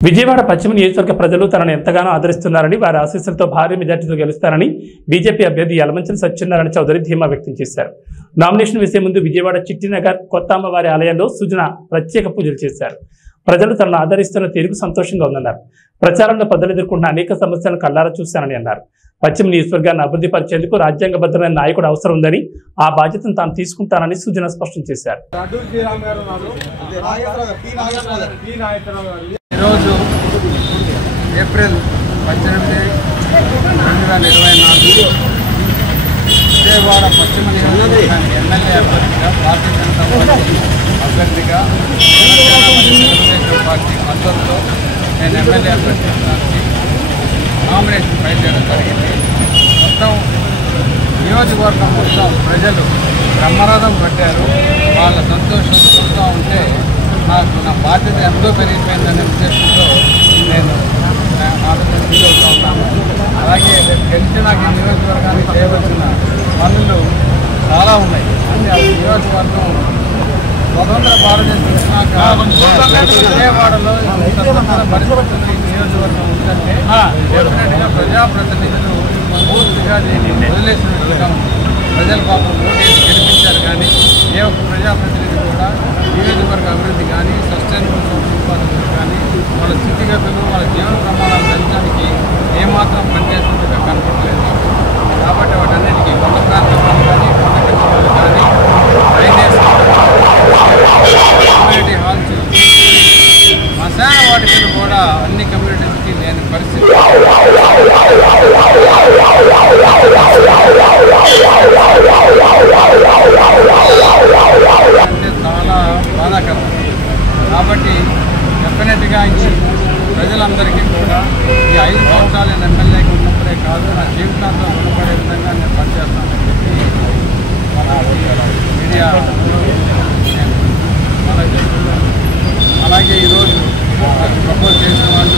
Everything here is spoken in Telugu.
విజయవాడ పశ్చిమ నియోజకవర్గ ప్రజలు తనను ఎంతగానో ఆదరిస్తున్నారని వారి ఆశీస్సులతో భారీ మెజార్టీతో గెలుస్తారని బీజేపీ అభ్యర్థి యలమంచిలి సత్యనారాయణ చౌదరి ధీమా వ్యక్తం చేశారు. నామినేషన్ వేసే ముందు విజయవాడ చిట్టినగర్ కొత్త అమ్మవారి ఆలయంలో సుజన ప్రత్యేక పూజలు చేశారు. ప్రజలు తనను ఆదరిస్తున్న తీరుకు సంతోషంగా ఉందన్నారు. ప్రచారంలో ప్రజలు ఎదుర్కొంటున్న అనేక సమస్యలను కళ్లారా చూశానని అన్నారు. పశ్చిమ నియోజకవర్గాన్ని అభివృద్ధి పరిచేందుకు రాజ్యాంగబద్ధమైన నాయకుడు అవసరం ఉందని, ఆ బాధ్యతను తాను తీసుకుంటానని సుజన స్పష్టం చేశారు. ఈరోజు ఏప్రిల్ 18, 2024 విజయవాడ పశ్చిమ నియోజకవర్గానికి ఎమ్మెల్యే అభ్యర్థిగా భారతీయ జనతా పార్టీ అభ్యర్థిగా తెలుగుదేశం పార్టీ మద్దతుతో నేను ఎమ్మెల్యే అభ్యర్థించడానికి నామినేషన్ ఫైల్ చేయడం జరిగింది. మొత్తం నియోజకవర్గం మొత్తం ప్రజలు బ్రహ్మరథం పట్టారు. వాళ్ళ సంతోషం చూస్తూ ఉంటే నాకు నా బాధ్యత ఎంతో పెరిగిపోయిందనే ఉద్దేశంతో నేను ఫీల్ అవుతూ ఉన్నాను. అలాగే గెలిచి నాకు ఈ నియోజకవర్గానికి చేయవలసిన పనులు చాలా ఉన్నాయి. అంటే ఆ నియోజకవర్గం స్వతంత్ర భారతదేశం వచ్చినాక విజయవాడలో స్వతంత్ర పరిస్థితులు ఈ నియోజకవర్గం ఉందంటే డెఫినెట్గా ప్రజాప్రతినిధులు పూర్తిగా దీన్ని వదిలేసినట్లుగా ఉంది. ప్రజల పాపం ఓటేసి గెలిపించారు, కానీ ఏ ఒక్క ప్రజాప్రతినిధి కూడా నియోజకవర్గ అభివృద్ధి కానీ సస్టైనబుల్ ఉత్పాదన కానీ వాళ్ళ స్థితిగతులు వాళ్ళ జీవన ప్రమాణాలు పెంచడానికి ఏమాత్రం పనిచేసినట్టుగా కనపడలేదు. కాబట్టి వాటన్నిటికీ కొండ ప్రాంతాలు కానీ కొండ కిందలు కానీ డ్రైనేజ్ కమ్యూనిటీ హాల్స్ మశాన వాటికలు కూడా అన్ని కమ్యూనిటీస్కి లేని పరిస్థితి. అంటే చాలా బాధాకరం. కాబట్టి డెఫినెట్గా ఈ ప్రజలందరికీ కూడా ఈ 5 సంవత్సరాలు నేను ఎమ్మెల్యేకి ఉన్నప్పుడే కాదు, నా జీవితాంతం రుణపడే విధంగా నేను పనిచేస్తానని చెప్పి మన మీడియా నేను మనకు. అలాగే ఈరోజు ప్రపోజ్ చేసిన వాళ్ళు